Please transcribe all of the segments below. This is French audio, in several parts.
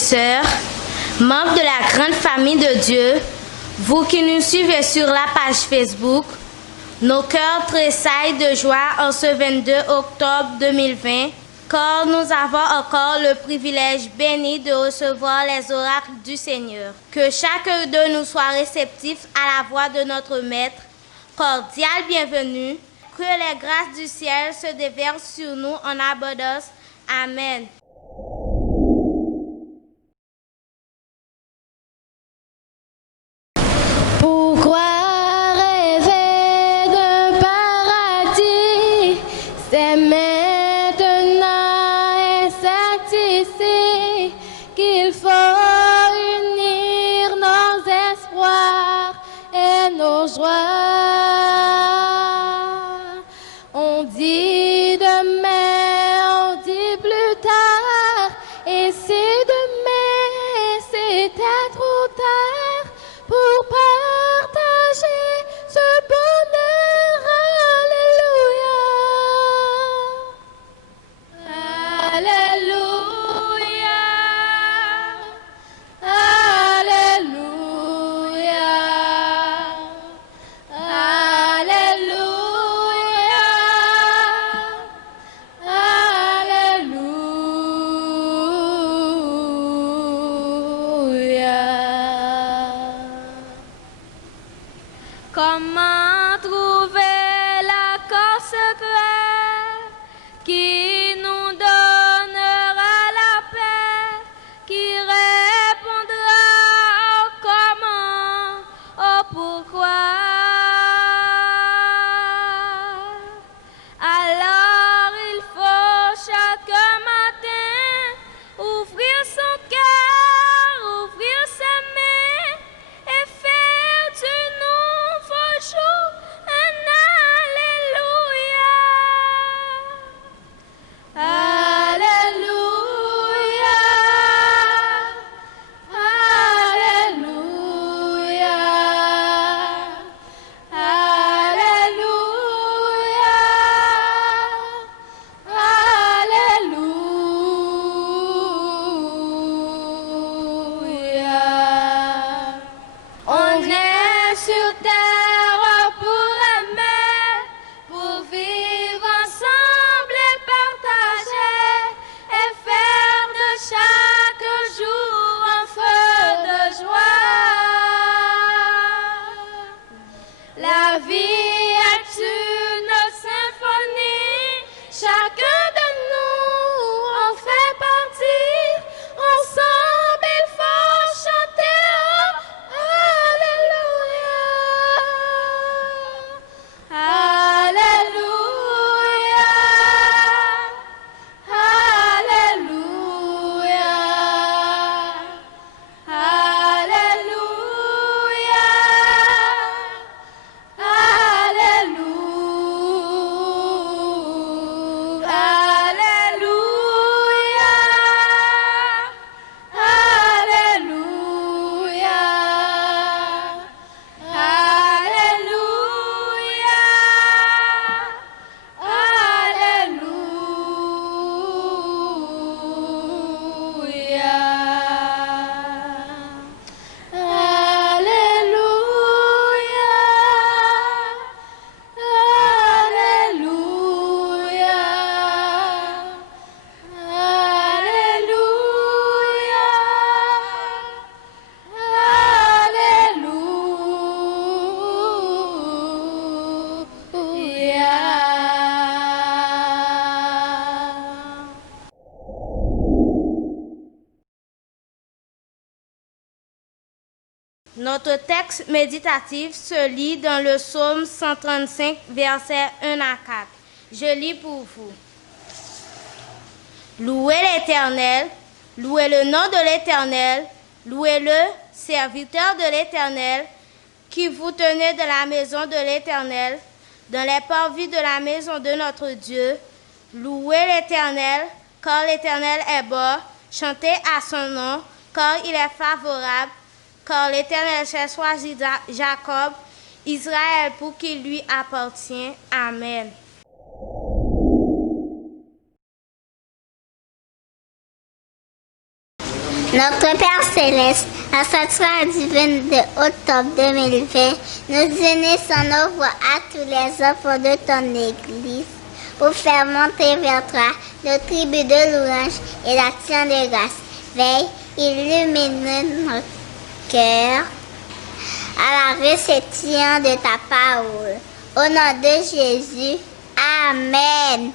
sœurs, membres de la grande famille de Dieu, vous qui nous suivez sur la page Facebook, nos cœurs tressaillent de joie en ce 22 octobre 2020, car nous avons encore le privilège béni de recevoir les oracles du Seigneur. Que chacun de nous soit réceptif à la voix de notre Maître. Cordial bienvenue. Que les grâces du ciel se déversent sur nous en abondance. Amen. Pourquoi rêver d'un paradis? C'est maintenant et c'est ici qu'il faut unir nos espoirs et nos joies. On dit demain, on dit plus tard, et si demain c'était trop tard pour partager ce bonheur. Alléluia. Alléluia. Comment trouver l'accord secret qui nous donnera la paix, qui répondra au comment, au pourquoi? Alors il faut chaque matin ouvrir son cœur, ouvrir ses mains et faire du nouveau jour un alléluia. Alléluia. Alléluia. Alléluia. On est sur terre pour aimer, pour vivre ensemble et partager, et faire de chaque jour un feu de joie. La vie est une symphonie, chacun de nous en fait partie. Ensemble, il faut chanter Alléluia. Alléluia. Notre texte méditatif se lit dans le psaume 135, versets 1 à 4. Je lis pour vous. Louez l'Éternel, louez le nom de l'Éternel, louez-le, serviteur de l'Éternel, qui vous tenez de la maison de l'Éternel, dans les parvis de la maison de notre Dieu. Louez l'Éternel, car l'Éternel est bon, chantez à son nom, car il est favorable, car l'Éternel s'est choisi Jacob, Israël pour qu'il lui appartient. Amen. Notre Père Céleste, à cette soirée du 22 octobre 2020, nous unissons nos voix à tous les enfants de ton Église pour faire monter vers toi nos tribus de louange et d'action de grâce. Veille, illumine notre cœur à la réception de ta parole. Au nom de Jésus, Amen.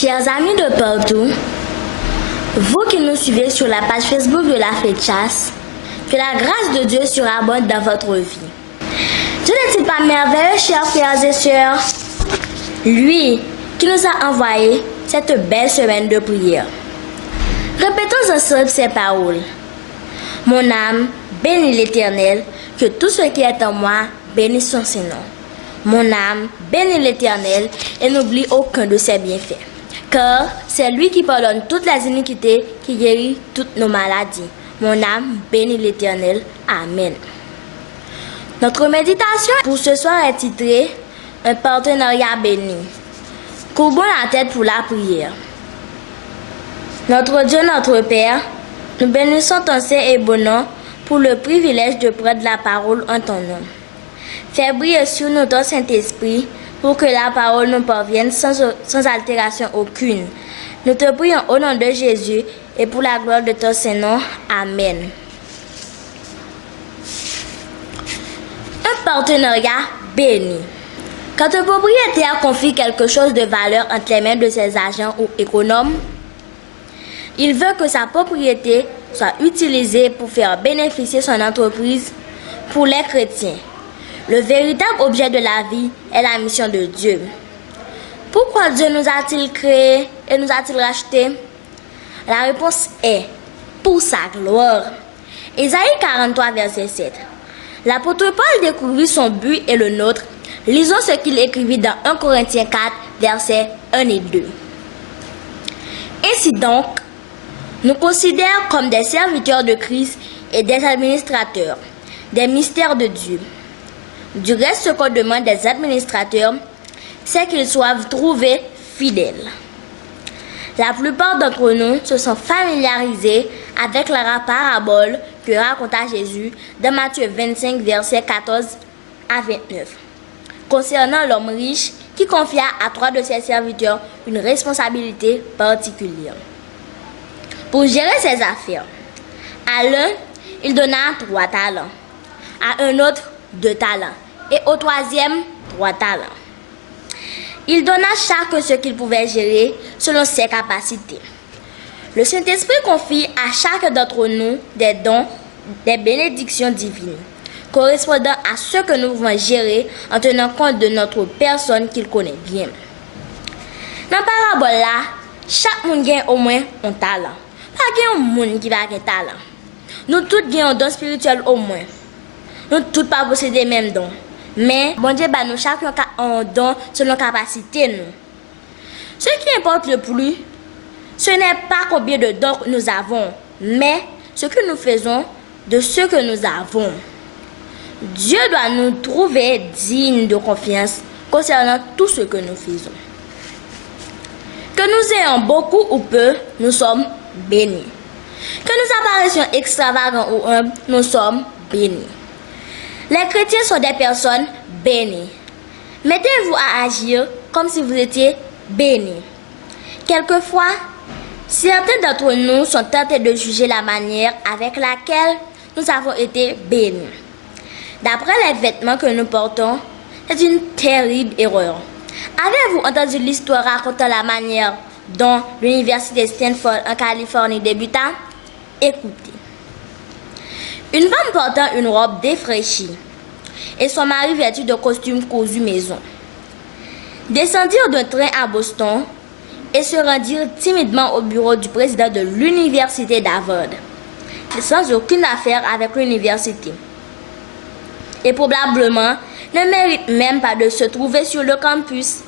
Chers amis de partout, vous qui nous suivez sur la page Facebook de la Fête Chasse, que la grâce de Dieu surabonde dans votre vie. Dieu n'est-il pas merveilleux, chers frères et sœurs? Lui qui nous a envoyé cette belle semaine de prière. Répétons ensemble ces paroles. Mon âme bénit l'Éternel, que tout ce qui est en moi bénisse son Saint-Nom. Mon âme bénit l'Éternel et n'oublie aucun de ses bienfaits. Car c'est lui qui pardonne toutes les iniquités, qui guérit toutes nos maladies. Mon âme bénit l'Éternel. Amen. Notre méditation pour ce soir est titrée « Un partenariat béni ». Courbons la tête pour la prière. Notre Dieu, notre Père, nous bénissons ton saint et bon nom pour le privilège de prendre la parole en ton nom. Fais briller sur nous ton Saint-Esprit pour que la parole nous parvienne sans altération aucune. Nous te prions au nom de Jésus et pour la gloire de ton Saint-Nom. Amen. Un partenariat béni. Quand un propriétaire confie quelque chose de valeur entre les mains de ses agents ou économes, il veut que sa propriété soit utilisée pour faire bénéficier son entreprise. Pour les chrétiens, le véritable objet de la vie est la mission de Dieu. Pourquoi Dieu nous a-t-il créés et nous a-t-il rachetés? La réponse est pour sa gloire. Ésaïe 43, verset 7. L'apôtre Paul découvrit son but et le nôtre. Lisons ce qu'il écrivit dans 1 Corinthiens 4, versets 1 et 2. Ainsi donc, nous considérons comme des serviteurs de Christ et des administrateurs des mystères de Dieu. Du reste, ce qu'on demande des administrateurs, c'est qu'ils soient trouvés fidèles. La plupart d'entre nous se sont familiarisés avec la parabole que raconta Jésus dans Matthieu 25, versets 14 à 29, concernant l'homme riche qui confia à 3 de ses serviteurs une responsabilité particulière pour gérer ses affaires. À l'un, il donna 3 talents, à un autre 2 talents, et au 3e 3 talents. Il donna chacun ce qu'il pouvait gérer selon ses capacités. Le Saint-Esprit confie à chacun d'entre nous des dons, des bénédictions divines, correspondant à ce que nous pouvons gérer en tenant compte de notre personne qu'il connaît bien. Dans la parabole là, chaque monde a au moins un talent. Pas un monde qui va avoir un talent. Nous tous avons un don spirituel au moins. Nous tous pas posséder les mêmes dons. Mais bon Dieu nous chacun un don selon capacité nous. Ce qui importe le plus, ce n'est pas combien de dons nous avons, mais ce que nous faisons de ce que nous avons. Dieu doit nous trouver dignes de confiance concernant tout ce que nous faisons. Que nous ayons beaucoup ou peu, nous sommes bénis. Que nous apparaissions extravagants ou humbles, nous sommes bénis. Les chrétiens sont des personnes bénies. Mettez-vous à agir comme si vous étiez bénis. Quelquefois, certains d'entre nous sont tentés de juger la manière avec laquelle nous avons été bénis. D'après les vêtements que nous portons, c'est une terrible erreur. Avez-vous entendu l'histoire racontant la manière dont l'université Stanford en Californie débuta? Écoutez. Une femme portant une robe défraîchie et son mari vêtu de costume cousu maison descendirent d'un train à Boston et se rendirent timidement au bureau du président de l'université d'Harvard, sans aucune affaire avec l'université. Et probablement ne mérite même pas de se trouver sur le campus.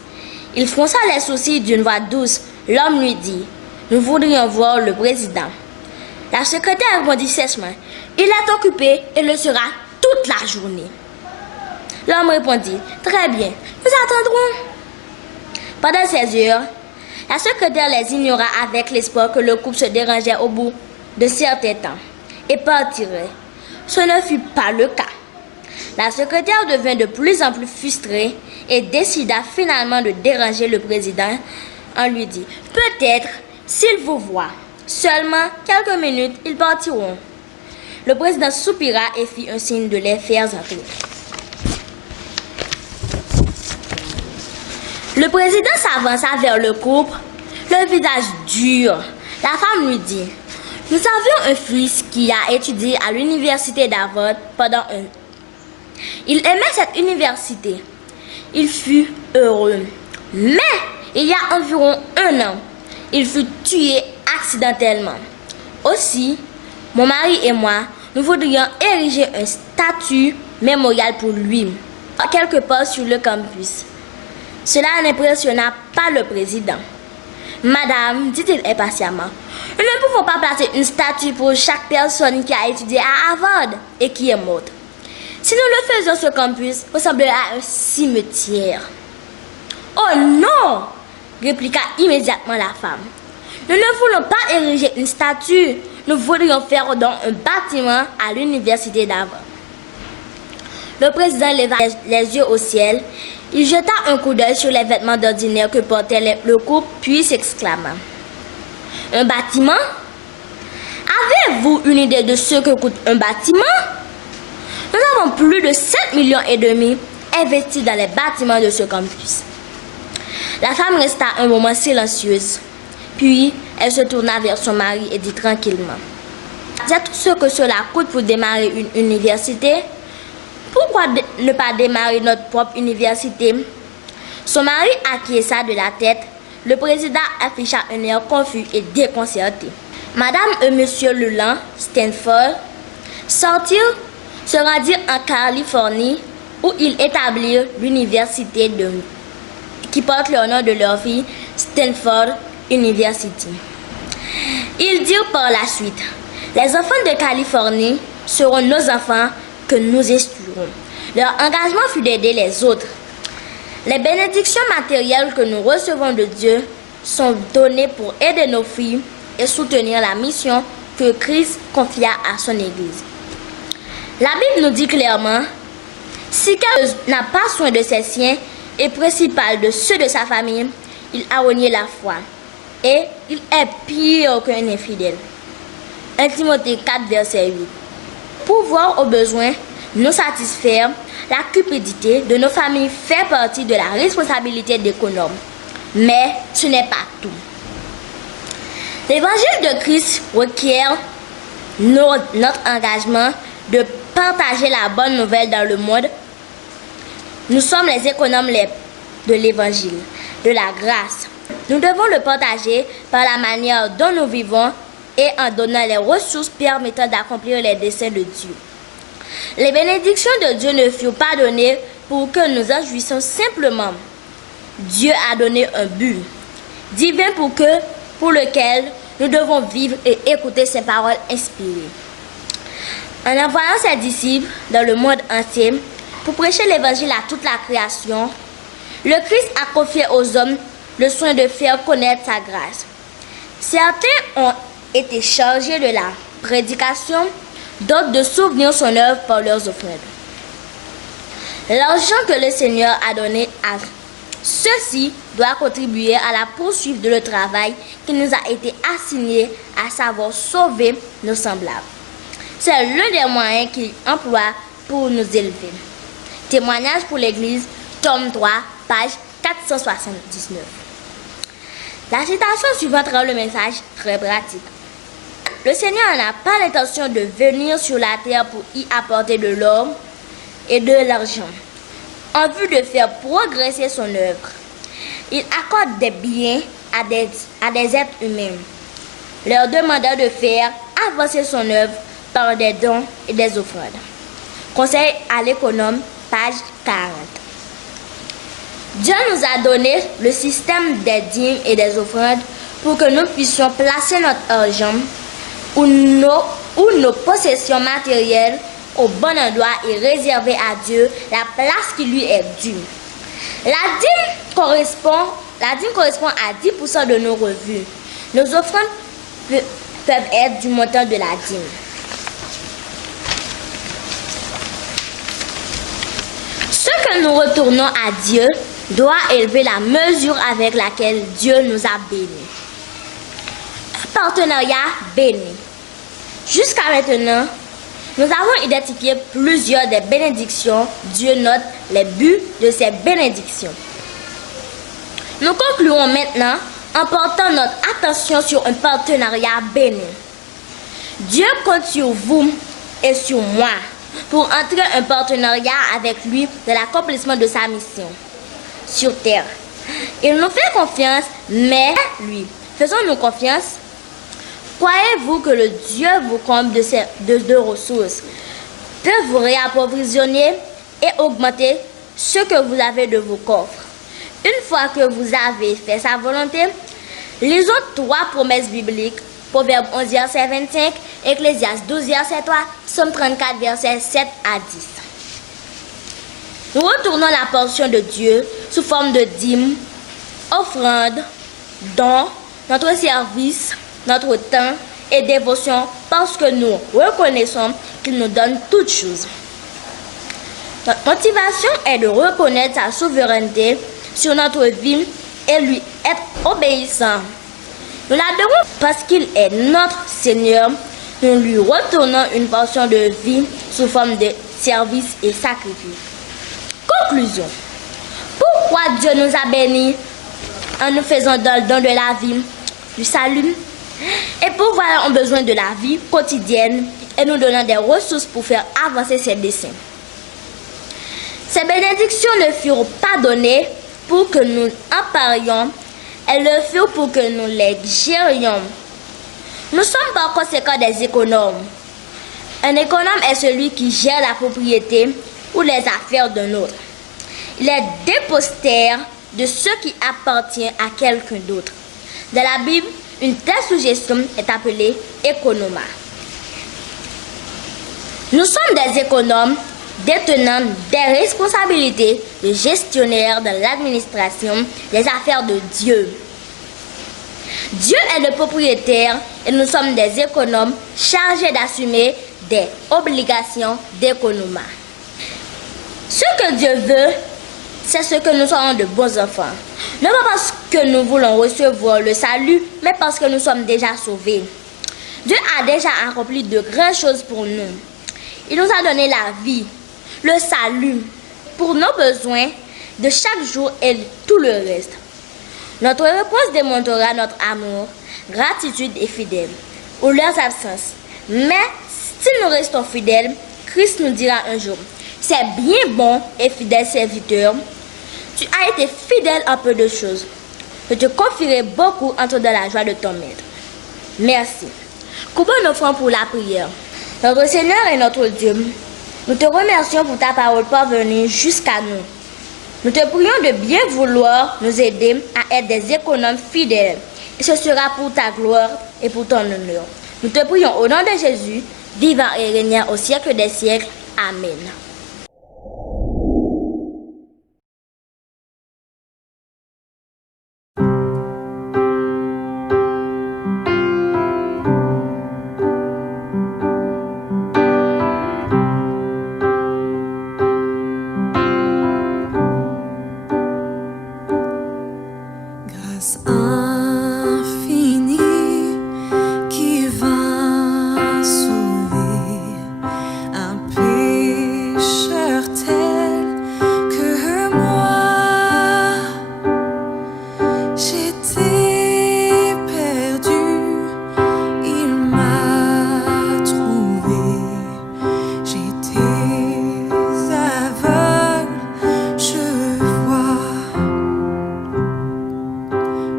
Il fronça les sourcils d'une voix douce. L'homme lui dit: « Nous voudrions voir le président. » La secrétaire répondit sèchement: « Il est occupé et le sera toute la journée. » L'homme répondit: « Très bien, nous attendrons. » Pendant 16 heures, la secrétaire les ignora avec l'espoir que le couple se dérangeait au bout de certains temps et partirait. Ce ne fut pas le cas. La secrétaire devint de plus en plus frustrée et décida finalement de déranger le président en lui dit: « Peut-être, s'il vous voit, seulement quelques minutes, ils partiront. » Le président soupira et fit un signe de les faire entrer. Le président s'avança vers le couple, le visage dur. La femme lui dit, nous avions un fils qui a étudié à l'université d'Harvard pendant un an. Il aimait cette université. Il fut heureux. Mais, il y a environ un an, il fut tué accidentellement. Aussi, mon mari et moi, nous voudrions ériger une statue mémoriale pour lui, quelque part sur le campus. Cela n'impressionna pas le président. Madame, dit-il impatiemment, nous ne pouvons pas placer une statue pour chaque personne qui a étudié à Harvard et qui est morte. Si nous le faisions, ce campus ressemblerait à un cimetière. Oh non! Répliqua immédiatement la femme. Nous ne voulons pas ériger une statue, nous voudrions faire donc un bâtiment à l'université d'Harvard. Le président leva les yeux au ciel. Il jeta un coup d'œil sur les vêtements d'ordinaire que portait le couple, puis s'exclama. Un bâtiment? Avez-vous une idée de ce que coûte un bâtiment? Nous avons plus de 7,5 millions investis dans les bâtiments de ce campus. La femme resta un moment silencieuse. Puis, elle se tourna vers son mari et dit tranquillement. C'est tout ce que cela coûte pour démarrer une université. Pourquoi ne pas démarrer notre propre université? Son mari acquiesça de la tête. Le président afficha un air confus et déconcerté. Madame et monsieur Leland, Stanford, sortirent, se rendirent en Californie où ils établirent l'université qui porte le nom de leur fille, Stanford University. Ils dirent par la suite, les enfants de Californie seront nos enfants que nous instruirons. Leur engagement fut d'aider les autres. Les bénédictions matérielles que nous recevons de Dieu sont données pour aider nos filles et soutenir la mission que Christ confia à son Église. La Bible nous dit clairement, si quelqu'un n'a pas soin de ses siens et principal de ceux de sa famille, il a renié la foi et il est pire qu'un infidèle. 1 Timothée 4, verset 8. Pouvoir aux besoins, nous satisfaire, la cupidité de nos familles fait partie de la responsabilité d'économes. Mais ce n'est pas tout. L'évangile de Christ requiert notre engagement de partager la bonne nouvelle dans le monde. Nous sommes les économes de l'évangile, de la grâce. Nous devons le partager par la manière dont nous vivons et en donnant les ressources permettant d'accomplir les desseins de Dieu. Les bénédictions de Dieu ne furent pas données pour que nous en jouissions simplement. Dieu a donné un but divin pour lequel nous devons vivre et écouter ses paroles inspirées. En envoyant ses disciples dans le monde entier pour prêcher l'évangile à toute la création, le Christ a confié aux hommes le soin de faire connaître sa grâce. Certains ont été chargés de la prédication, d'autres de soutenir son œuvre par leurs offrandes. L'argent que le Seigneur a donné à ceux-ci doit contribuer à la poursuite de le travail qui nous a été assigné, à savoir sauver nos semblables. C'est l'un des moyens qu'il emploie pour nous élever. Témoignage pour l'Église, tome 3, page 479. La citation suivante rend le message très pratique. Le Seigneur n'a pas l'intention de venir sur la terre pour y apporter de l'or et de l'argent, en vue de faire progresser son œuvre. Il accorde des biens à des êtres humains, leur demandant de faire avancer son œuvre par des dons et des offrandes. Conseil à l'économe, page 40. Dieu nous a donné le système des dîmes et des offrandes pour que nous puissions placer notre argent ou nos possessions matérielles au bon endroit et réserver à Dieu la place qui lui est due. La dîme correspond à 10% de nos revenus. Nos offrandes peuvent être du montant de la dîme. Ce que nous retournons à Dieu doit élever la mesure avec laquelle Dieu nous a bénis. Partenariat béni. Jusqu'à maintenant, nous avons identifié plusieurs des bénédictions. Dieu note les buts de ces bénédictions. Nous concluons maintenant en portant notre attention sur un partenariat béni. Dieu compte sur vous et sur moi pour entrer en partenariat avec lui dans l'accomplissement de sa mission sur terre. Il nous fait confiance, mais lui, faisons-nous confiance? Croyez-vous que le Dieu vous comble de ressources, peut vous réapprovisionner et augmenter ce que vous avez de vos coffres? Une fois que vous avez fait sa volonté, lisons 3 promesses bibliques. Proverbe 11, verset 25, Ecclésiaste 12, verset 3, Psaume 34, verset 7 à 10. Nous retournons la portion de Dieu sous forme de dîmes, offrandes, dons, notre service, notre temps et dévotion parce que nous reconnaissons qu'il nous donne toutes choses. Notre motivation est de reconnaître sa souveraineté sur notre vie et lui être obéissant. Nous l'adorons parce qu'il est notre Seigneur. Nous lui retournons une portion de vie sous forme de service et sacrifice. Conclusion. Pourquoi Dieu nous a bénis en nous faisant dans le don de la vie, du salut, et pourvoir en besoin de la vie quotidienne et nous donnant des ressources pour faire avancer ses desseins. Ces bénédictions ne furent pas données pour que nous en parlions, elles le furent pour que nous les gérions. Nous sommes par conséquent des économes. Un économe est celui qui gère la propriété ou les affaires d'un autre. Il est dépositaire de ce qui appartient à quelqu'un d'autre. Dans la Bible, une telle suggestion est appelée économa. Nous sommes des économes détenant des responsabilités de gestionnaire dans l'administration des affaires de Dieu. Dieu est le propriétaire et nous sommes des économes chargés d'assumer des obligations d'économa. Ce que Dieu veut, c'est ce que nous soyons de bons enfants. Non pas parce que nous voulons recevoir le salut, mais parce que nous sommes déjà sauvés. Dieu a déjà accompli de grandes choses pour nous. Il nous a donné la vie, le salut, pour nos besoins de chaque jour et tout le reste. Notre réponse démontrera notre amour, gratitude et fidèle, ou leurs absences. Mais si nous restons fidèles, Christ nous dira un jour, c'est bien bon et fidèle serviteur, tu as été fidèle en peu de choses. Je te confierai beaucoup entre dans la joie de ton maître. Merci. Coupons nos fronts pour la prière. Notre Seigneur et notre Dieu, nous te remercions pour ta parole parvenue jusqu'à nous. Nous te prions de bien vouloir nous aider à être des économes fidèles. Et ce sera pour ta gloire et pour ton honneur. Nous te prions au nom de Jésus, vivant et régnant au siècle des siècles. Amen.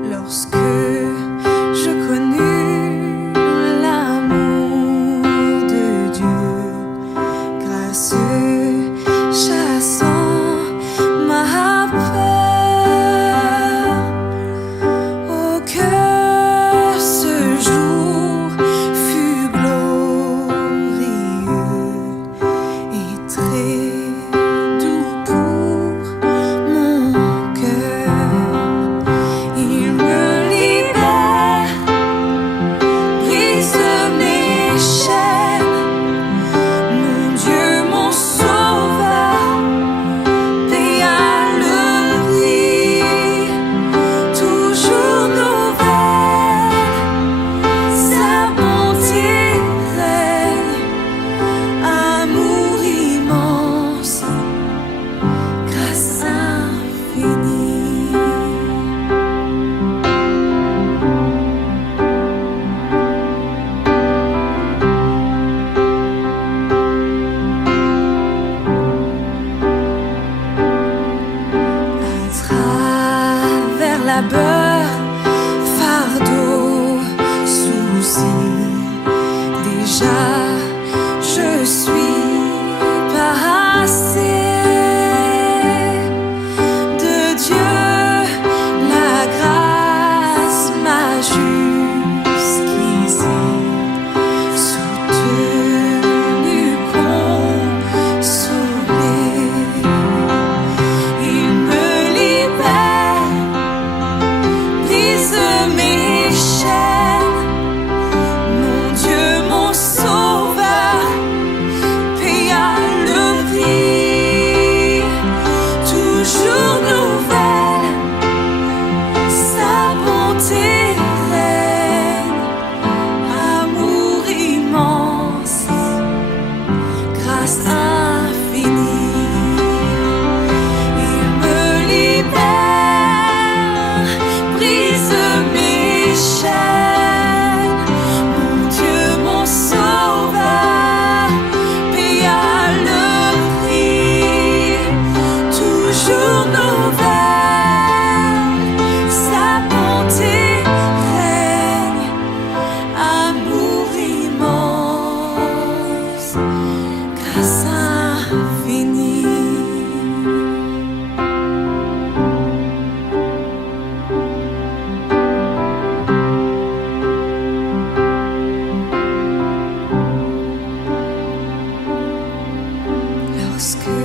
Lorsque labeur, fardeau, souci. Déjà, je suis passée de Dieu, la grâce m'a jusqu'ici soutenu, consolée. Il me libère, brise mes chaînes. Mon Dieu, mon sauveur, paya le prix. Toujours nouvelle, sa bonté règne. Amour immense, grâce infinie. Il me libère, brise mes chaînes. Mon Dieu, mon sauveur, paya le prix. Toujours nouvelle, sa bonté règne. Amour immense, grâce infinie. Lorsque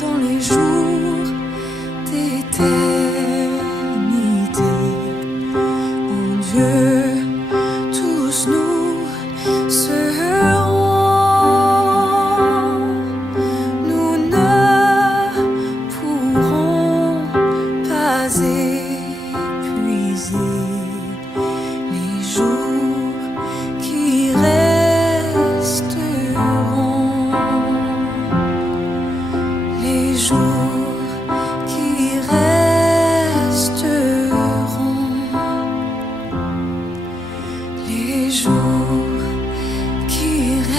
dans les jours d'éternité, en Dieu, tous nous serons. Nous ne pourrons pas épuiser les jours qui resteront. Les jours qui resteront. Les jours qui resteront.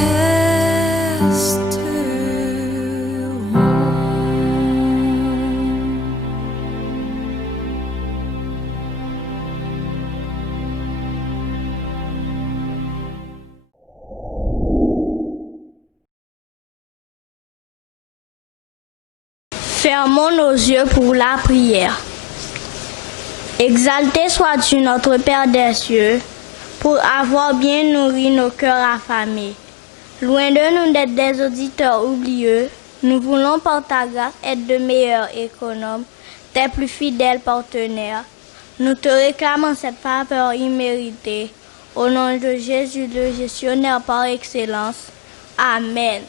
Fermons nos yeux pour la prière. Exalté sois-tu, notre Père des cieux, pour avoir bien nourri nos cœurs affamés. Loin de nous d'être des auditeurs oublieux, nous voulons par ta grâce être de meilleurs économes, tes plus fidèles partenaires. Nous te réclamons cette faveur imméritée. Au nom de Jésus, le gestionnaire par excellence. Amen.